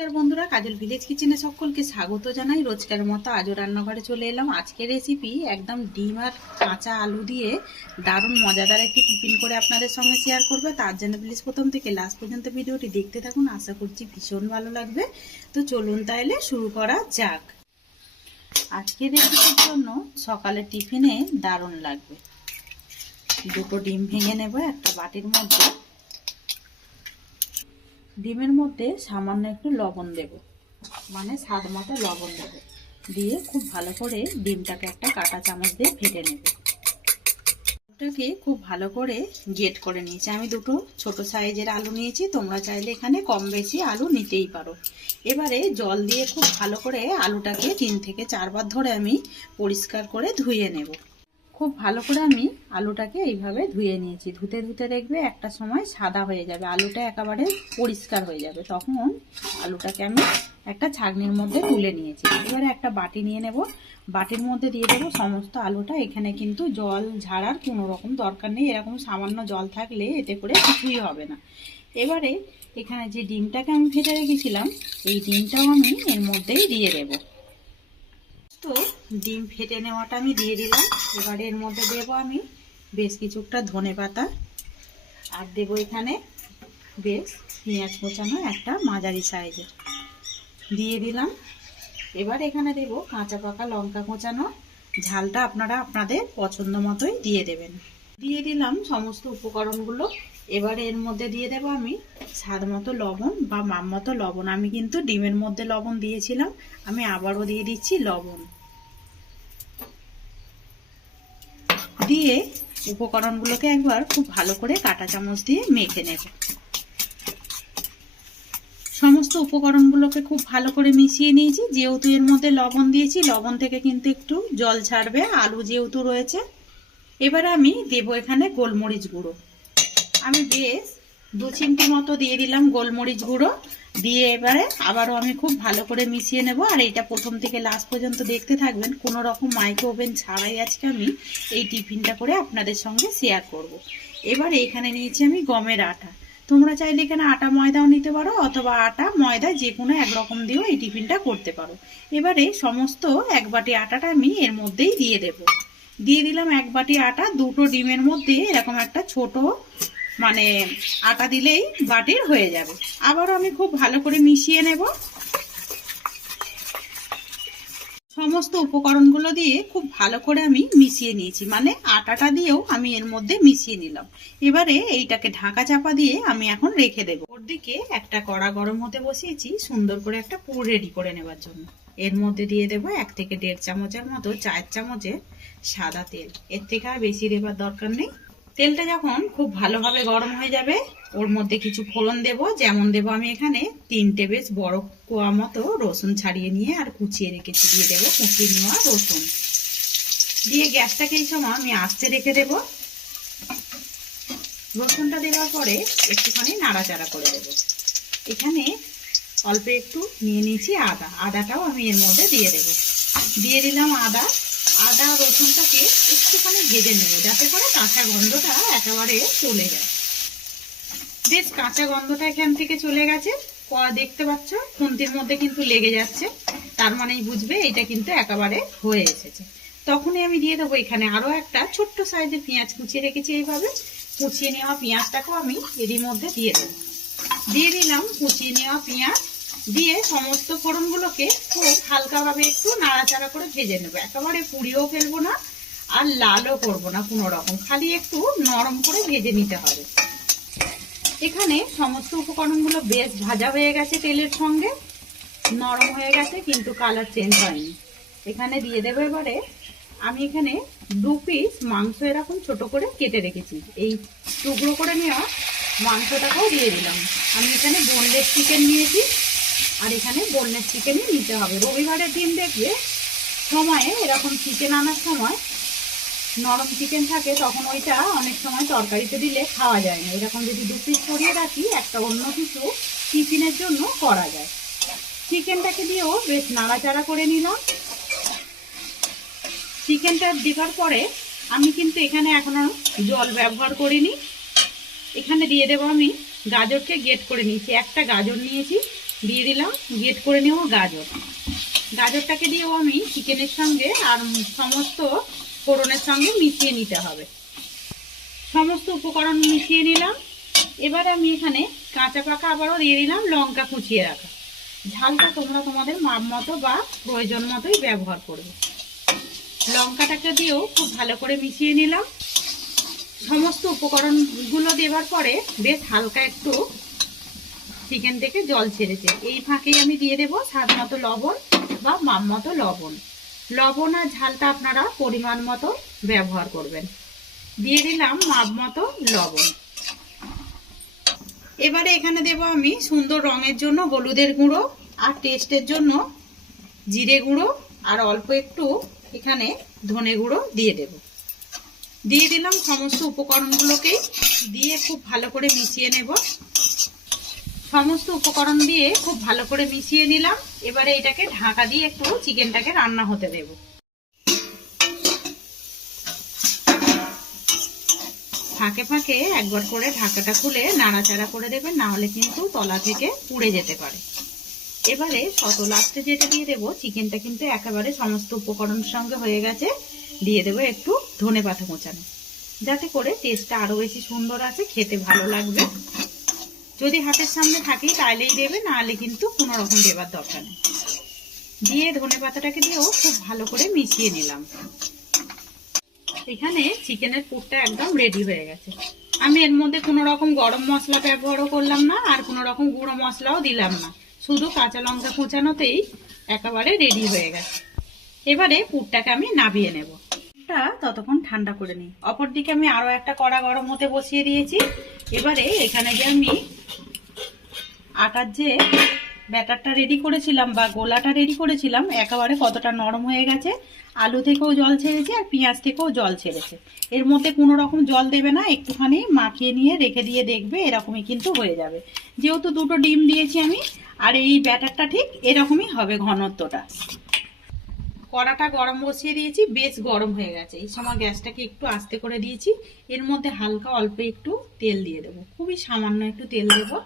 নমস্কার বন্ধুরা, কাজল ভিলেজ কিচেনে সকলকে স্বাগত জানাই। রোজকার মতো আজও রান্নাঘরে চলে এলাম। আজকের রেসিপি একদম ডিম আর কাঁচা আলু দিয়ে দারুণ মজাদার একটি টিফিন করে আপনাদের সঙ্গে শেয়ার করবে। তার জন্য প্লিজ প্রথম থেকে লাস্ট পর্যন্ত ভিডিওটি দেখতে থাকুন, আশা করছি ভীষণ ভালো লাগবে। তো চলুন তাইলে শুরু করা যাক। আজকের রেসিপির জন্য সকালে টিফিনে দারুণ লাগবে। দুটো ডিম ভেঙে নেব একটা বাটির মধ্যে। ডিমের মধ্যে সামান্য একটু লবণ দেব, মানে স্বাদ মতো লবণ দেব, দিয়ে খুব ভালো করে ডিমটাকে একটা কাঁটা চামচ দিয়ে ফেটে নেব। ওটাকে খুব ভালো করে গ্রেট করে নিয়েছি। আমি দুটো ছোট সাইজের আলু নিয়েছি, তোমরা চাইলে এখানে কম বেশি আলু নিতেই পারো। এবারে জল দিয়ে খুব ভালো করে আলুটাকে 3 থেকে 4 বার ধরে আমি পরিষ্কার করে ধুয়ে নেব। খুব ভালো করে আমি আলুটাকে এইভাবে ধুয়ে নিয়েছি। ধুতে ধুতে দেখবে একটা সময় সাদা হয়ে যাবে, আলুটা একেবারে পরিষ্কার হয়ে যাবে। তখন আলুটাকে আমি একটা ছাঁকনির মধ্যে তুলে নিয়েছি। এবারে একটা বাটি নিয়ে নেব, বাটির মধ্যে দিয়ে দেবো সমস্ত আলুটা। এখানে কিন্তু জল ঝাড়ার কোনো রকম দরকার নেই, এরকম সামান্য জল থাকলে এতে করে কিছুই হবে না। এবারে এখানে যে ডিমটাকে আমি ফেটে রেখেছিলাম, এই ডিমটাও আমি এর মধ্যেই দিয়ে দেবো। তো ডিম ফেটে নেওয়াটা আমি দিয়ে দিলাম। এবারে এর মধ্যে দেবো আমি বেশ কিছুটা ধনেপাতা, আর দেবো এখানে বেশ পেঁয়াজ কোচানো একটা মাঝারি সাইজের দিয়ে দিলাম। এবার এখানে দেবো কাঁচা পাকা লঙ্কা কোচানো, ঝালটা আপনারা আপনাদের পছন্দ মতোই দিয়ে দেবেন। দিয়ে দিলাম সমস্ত উপকরণগুলো। এবারে এর মধ্যে দিয়ে দেবো আমি স্বাদ মতো লবণ বা মাপ মতো লবণ। আমি কিন্তু ডিমের মধ্যে লবণ দিয়েছিলাম, আমি আবারও দিয়ে দিচ্ছি লবণ। দিয়ে উপকরণগুলোকে একবার খুব ভালো করে কাঁটা চামচ দিয়ে মেখে নেব। সমস্ত উপকরণগুলোকে খুব ভালো করে মিশিয়ে নিয়েছি। যেহেতু এর মধ্যে লবণ দিয়েছি, লবণ থেকে কিন্তু একটু জল ছাড়বে, আলু যেহেতু রয়েছে। এবারে আমি দেব এখানে গোলমরিচ গুঁড়ো। আমি বেশ 2 চিমটি মতো দিয়ে দিলাম গোলমরিচ গুঁড়ো। দিয়ে এবারে আবারও আমি খুব ভালো করে মিশিয়ে নেব। আর এইটা প্রথম থেকে লাস্ট পর্যন্ত দেখতে থাকবেন। কোনো রকম মাইক্রো ওভেন ছাড়াই আজকে আমি এই টিফিনটা করে আপনাদের সঙ্গে শেয়ার করব। এবারে এখানে নিয়েছি আমি গমের আটা। তোমরা চাইলে এখানে আটা ময়দাও নিতে পারো, অথবা আটা ময়দা যে কোনো একরকম দিয়েও এই টিফিনটা করতে পারো। এবারে সমস্ত 1 বাটি আটাটা আমি এর মধ্যেই দিয়ে দেব। দিয়ে দিলাম 1 বাটি আটা। দুটো ডিমের মধ্যে এরকম একটা ছোট মানে আটা দিলেই বাটির হয়ে যাবে। আবারও আমি খুব ভালো করে মিশিয়ে নেব। সমস্ত উপকরণগুলো দিয়ে খুব ভালো করে আমি মিশিয়ে নিয়েছি, মানে আটাটা দিয়েও আমি এর মধ্যে মিশিয়ে নিলাম। এবারে এইটাকে ঢাকা চাপা দিয়ে আমি এখন রেখে দেবো। ওর দিকে একটা কড়া গরম হতে বসিয়েছি সুন্দর করে একটা পুর রেডি করে নেবার জন্য। এর মধ্যে দিয়ে দেবো 1 থেকে 1.5 চামচের মতো চায়ের চামচের সাদা তেল। এর থেকে আর বেশি দেবার দরকার নেই। তেলটা যখন খুব ভালোভাবে গরম হয়ে যাবে, ওর মধ্যে কিছু ফোড়ন দেব। যেমন দেব আমি এখানে 3টে বেশ বড় কোয়া মতো রসুন ছাড়িয়ে নিয়ে আর কুচিয়ে রেখেছি, দিয়ে দেবো কুচিয়ে নেওয়া রসুন। দিয়ে গ্যাসটাকে এই সময় আমি আস্তে রেখে দেব। রসুনটা দেওয়ার পরে একটুখানি নাড়াচাড়া করে দেব। এখানে অল্প একটু নিয়ে নিয়েছি আদা, আদাটাও আমি এর মধ্যে দিয়ে দেব। দিয়ে দিলাম আদা। আদা রসুনটাকে একটুখানি ভেজে নেব, যাতে করে কাঁচা গন্ধটা একেবারে চলে যায়। বেশ কাঁচা গন্ধটা এখান থেকে চলে গেছে। দেখতে পাচ্ছ খুন্তির মধ্যে কিন্তু লেগে যাচ্ছে, তার মানেই বুঝবে এটা কিন্তু একেবারে হয়ে এসেছে। তখনই আমি দিয়ে দেবো এখানে আরো একটা ছোট্ট সাইজের পেঁয়াজ কুচিয়ে রেখেছি। এইভাবে কুচিয়ে নেওয়া পেঁয়াজটাকেও আমি এরই মধ্যে দিয়ে দেবো। দিয়ে দিলাম কুচিয়ে নেওয়া পেঁয়াজ। দিয়ে সমস্ত ফোড়নগুলোকে খুব হালকাভাবে একটু নাড়াচাড়া করে ভেজে নেবো। একেবারে পুড়িয়েও ফেলবো না আর লালও করবো না কোনো রকম, খালি একটু নরম করে ভেজে নিতে হবে। এখানে সমস্ত উপকরণগুলো বেশ ভাজা হয়ে গেছে, তেলের সঙ্গে নরম হয়ে গেছে, কিন্তু কালার চেঞ্জ হয়নি। এখানে দিয়ে দেবো এবারে আমি এখানে 2 পিস মাংস এরকম ছোট করে কেটে রেখেছি। এই টুকরো করে নেওয়া মাংসটাকেও দিয়ে দিলাম। আমি এখানে বোনলেস চিকেন নিয়েছি, আর এখানে বোনলেস চিকেনই নিতে হবে। রবিবারের দিন দেখবে সময়ে এরকম চিকেন আনার সময় নরম চিকেন থাকে, তখন ওইটা অনেক সময় তরকারিতে দিলে খাওয়া যায় না। এরকম যদি 2 পিস সরিয়ে রাখি, একটা অন্য কিছু টিফিনের জন্য করা যায়। চিকেনটাকে দিয়েও বেশ নাড়াচাড়া করে নিলাম। চিকেনটা দেওয়ার পরে আমি কিন্তু এখানে এখনো জল ব্যবহার করিনি। এখানে দিয়ে দেবো আমি গাজরকে গ্রেট করে নিয়েছি। একটা গাজর নিয়েছি, দিয়ে দিলাম গ্রেট করে নেব গাজর। গাজরটাকে দিয়েও আমি চিকেনের সঙ্গে আর সমস্ত ফোড়নের সঙ্গে মিশিয়ে নিতে হবে। সমস্ত উপকরণ মিশিয়ে নিলাম। এবার আমি এখানে কাঁচা পাকা আবারও দিয়ে দিলাম লঙ্কা কুচিয়ে রাখা। ঝালটা তোমরা তোমাদের মাপ মতো বা প্রয়োজন মতোই ব্যবহার করবে। লঙ্কাটাকে দিয়েও খুব ভালো করে মিশিয়ে নিলাম। সমস্ত উপকরণগুলো দেওয়ার পরে বেশ হালকা একটু চিকেন থেকে জল ছেড়েছে। এই ফাঁকেই আমি দিয়ে দেবো স্বাদ মতো লবণ বা মাপ মতো লবণ। লবণ আর ঝালটা আপনারা পরিমাণ মতো ব্যবহার করবেন। দিয়ে দিলাম মাপ মতো লবণ। এবারে এখানে দেব আমি সুন্দর রঙের জন্য হলুদের গুঁড়ো, আর টেস্টের জন্য জিরে গুঁড়ো, আর অল্প একটু এখানে ধনে গুঁড়ো দিয়ে দেব। দিয়ে দিলাম সমস্ত উপকরণগুলোকে, দিয়ে খুব ভালো করে মিশিয়ে নেব। সমস্ত উপকরণ দিয়ে খুব ভালো করে মিশিয়ে নিলাম। এবারে এটাকে ঢাকা দিয়ে একটু চিকেনটাকে রান্না হতে দেব। ফাঁকে ফাঁকে একবার করে ঢাকাটা খুলে নাড়াচাড়া করে দেবেন, না হলে কিন্তু তলা থেকে পুড়ে যেতে পারে। এবারে শত লাস্টে যেটা দিয়ে দেবো, চিকেনটা কিন্তু একেবারে সমস্ত উপকরণের সঙ্গে হয়ে গেছে, দিয়ে দেবো একটু ধনেপাতা কোঁচানো, যাতে করে টেস্টটা আরো বেশি সুন্দর আছে, খেতে ভালো লাগবে। যদি হাতের সামনে থাকে তাইলেই দেবে, নাহলে কিন্তু কোনো রকম দেবার দরকার নেই। দিয়ে ধনেপাতাটাকে দিয়েও খুব ভালো করে মিশিয়ে নিলাম। এখানে চিকেনের পুরটা একদম রেডি হয়ে গেছে। আমি এর মধ্যে কোনো রকম গরম মশলা ব্যবহারও করলাম না, আর কোনো রকম গুঁড়ো মশলাও দিলাম না, শুধু কাঁচা লঙ্কা কুচানোতেই একেবারে রেডি হয়ে গেছে। এবারে পুরটাকে আমি নামিয়ে নেব। ততক্ষণ ঠান্ডা করে নিই। অপরদিকে আমি আরো একটা কড়া গরম হতে বসিয়ে দিয়েছি। এবারে এখানে যে আমি আটার যে ব্যাটারটা রেডি করেছিলাম বা গোলাটা রেডি করেছিলাম, একেবারে কতটা নরম হয়ে গেছে। আলু থেকেও জল ছেড়েছে আর পেঁয়াজ থেকেও জল ছেড়েছে। এর মধ্যে কোনো রকম জল দেবে না, একটুখানি মাখিয়ে নিয়ে রেখে দিয়ে দেখবে এরকমই কিন্তু হয়ে যাবে। যেহেতু দুটো ডিম দিয়েছি আমি, আর এই ব্যাটারটা ঠিক এরকমই হবে ঘনত্বটা। কড়াটা গরম বসিয়ে দিয়েছি, বেশ গরম হয়ে গেছে। এই সময় গ্যাসটাকে একটু আস্তে করে দিয়েছি। এর মধ্যে হালকা অল্প একটু তেল দিয়ে দেবো, খুবই সামান্য একটু তেল দেবো।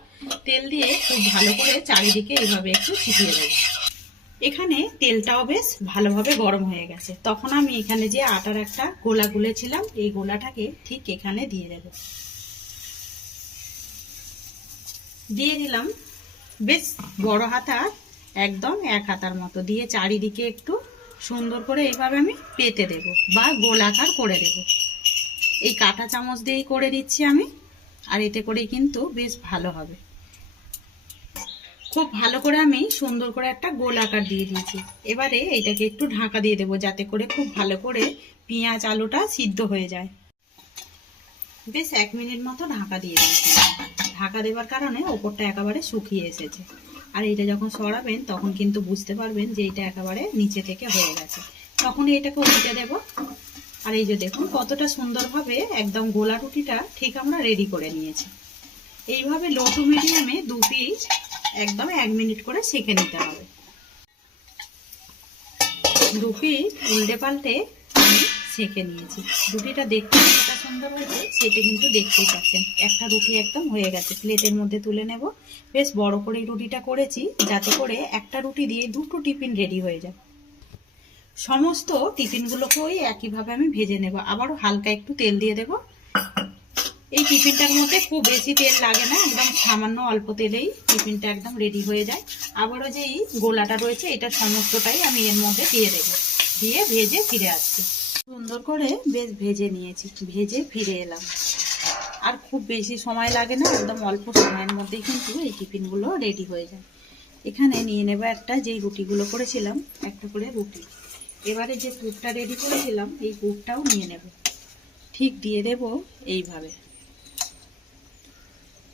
তেল দিয়ে খুব ভালো করে চারিদিকে এইভাবে একটু ছিটিয়ে দেবো। এখানে তেলটাও বেশ ভালোভাবে গরম হয়ে গেছে। তখন আমি এখানে যে আটার একটা গোলা গুলেছিলাম, এই গোলাটাকে ঠিক এখানে দিয়ে দেব। দিয়ে দিলাম বেশ বড় হাতার, একদম এক হাতার মতো দিয়ে চারিদিকে একটু সুন্দর করে এইভাবে আমি পেতে দেব বা গোলাকার করে দেব। এই কাঁটা চামচ দিয়েই করে দিচ্ছি আমি, আর এতে করেই কিন্তু বেশ ভালো হবে। খুব ভালো করে আমি সুন্দর করে একটা গোল আকার দিয়ে দিয়েছি। এবারে এটাকে একটু ঢাকা দিয়ে দেবো, যাতে করে খুব ভালো করে পেঁয়াজ আলুটা সিদ্ধ হয়ে যায়। বেশ 1 মিনিট মতো ঢাকা দিয়ে দিয়েছি। ঢাকা দেওয়ার কারণে ওপরটা একেবারে শুকিয়ে এসেছে। আর এটা যখন সরাবেন তখন কিন্তু বুঝতে পারবেন যে এটা একেবারে নিচে থেকে হয়ে গেছে। তখন এটাকে উল্টে দেব। আর এই যে দেখুন কতটা সুন্দরভাবে একদম গোলা রুটিটা ঠিক আমরা রেডি করে নিয়েছি। এইভাবে লো টু মিডিয়ামে 2 পিস একদম 1 মিনিট করে সেঁকে নিতে হবে। 2 পিস উল্টে পাল্টে আমি সেঁকে নিয়েছি। রুটিটা দেখতে কতটা সুন্দর হয়েছে সেটা কিন্তু দেখতেই পাচ্ছেন। একটা রুটি একদম হয়ে গেছে। প্লেটের মধ্যে তুলে নেব। বেশ বড় করে রুটিটা করেছি, যাতে করে একটা রুটি দিয়ে 2টো টিফিন রেডি হয়ে যায়। সমস্ত টিফিনগুলোকে ওই একইভাবে আমি ভেজে নেব। আবারও হালকা একটু তেল দিয়ে দেব। এই টিফিনটার মধ্যে খুব বেশি তেল লাগে না, একদম সামান্য অল্প তেলেই টিফিনটা একদম রেডি হয়ে যায়। আবারও যে এই গোলাটা রয়েছে এটা সমস্তটাই আমি এর মধ্যে দিয়ে দেব, দিয়ে ভেজে ফিরে আসছি। সুন্দর করে বেশ ভেজে নিয়েছি, ভেজে ফিরে এলাম। আর খুব বেশি সময় লাগে না, একদম অল্প সময়ের মধ্যেই কিন্তু এই টিফিনগুলো রেডি হয়ে যায়। এখানে নিয়ে নেব একটা, যেই রুটিগুলো করেছিলাম একটা করে রুটি। এবারে যে পুরটা রেডি করেছিলাম এই পুরটাও নিয়ে নেব, ঠিক দিয়ে দেব এইভাবে।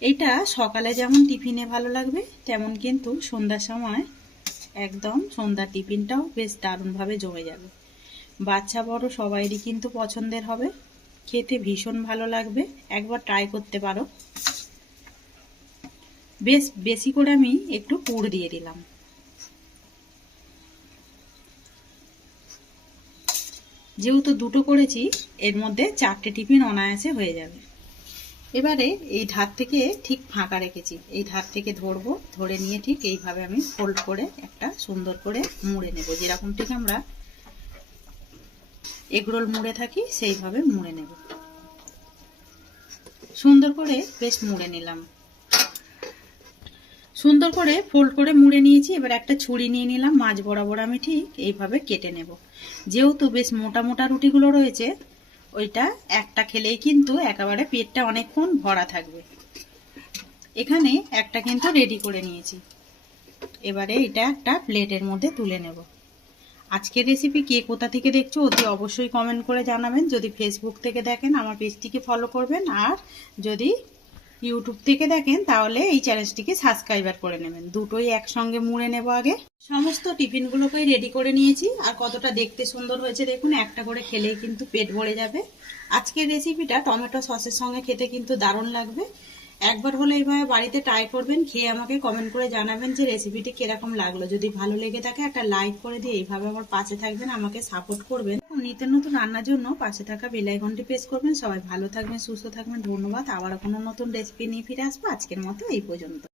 এইটা সকালে যেমন টিফিনে ভালো লাগবে, তেমন কিন্তু সন্ধ্যার সময় একদম সন্ধ্যার টিফিনটাও বেশ দারুণভাবে জমে যাবে। বাচ্চা বড় সবাইরই কিন্তু পছন্দের হবে, খেতে ভীষণ ভালো লাগবে। একবার ট্রাই করতে পারো। বেশ বেশি করে আমি একটু পুর দিয়ে দিলাম। যেহেতু 2টো করেছি, এর মধ্যে 4টে টিফিন অনায়াসে হয়ে যাবে। এবারে এই ধার থেকে ঠিক ফাঁকা রেখেছি, এই ধার থেকে ধরবো, ধরে নিয়ে ঠিক এইভাবে আমি ফোল্ড করে একটা সুন্দর করে মুড়ে নেব, যেরকম ঠিক আমরা এগরোল মুড়ে থাকি সেইভাবে মুড়ে নেব। সুন্দর করে বেশ মুড়ে নিলাম, সুন্দর করে ফোল্ড করে মুড়ে নিয়েছি। এবার একটা ছুরি নিয়ে নিলাম, মাঝ বরাবর আমি ঠিক এইভাবে কেটে নেব। যেহেতু বেশ মোটা মোটা রুটিগুলো রয়েছে, ওইটা একটা খেলেই কিন্তু একেবারে পেটটা অনেকক্ষণ ভরা থাকবে। এখানে একটা কিন্তু রেডি করে নিয়েছি, এবারে এটা একটা প্লেটের মধ্যে তুলে নেব। আজকের রেসিপি কে কোথা থেকে দেখছো অতি অবশ্যই কমেন্ট করে জানাবেন। যদি ফেসবুক থেকে দেখেন আমার পেজটিকে ফলো করবেন, আর যদি ইউটিউব থেকে দেখেন তাহলে এই চ্যানেলটিকে সাবস্ক্রাইবার করে নেবেন। দুটোই একসঙ্গে মুড়ে নেব। আগে সমস্ত টিফিনগুলোকেই রেডি করে নিয়েছি, আর কতটা দেখতে সুন্দর হয়েছে দেখুন। একটা করে খেলেই কিন্তু পেট ভরে যাবে। আজকের রেসিপিটা টমেটো সসের সঙ্গে খেতে কিন্তু দারুণ লাগবে। একবার হলে এইভাবে বাড়িতে ট্রাই করবেন, খেয়ে আমাকে কমেন্ট করে জানাবেন যে রেসিপিটি কিরকম লাগলো। যদি ভালো লেগে থাকে একটা লাইক করে দিয়ে এইভাবে আমার পাশে থাকবেন, আমাকে সাপোর্ট করবেন। নিত্য নতুন রান্নার জন্য পাশে থাকা বেল আইকনটি প্রেস করবেন। সবাই ভালো থাকবেন, সুস্থ থাকবেন। ধন্যবাদ। আবার কোনো নতুন রেসিপি নিয়ে ফিরে আসবো। আজকের মতো এই পর্যন্ত।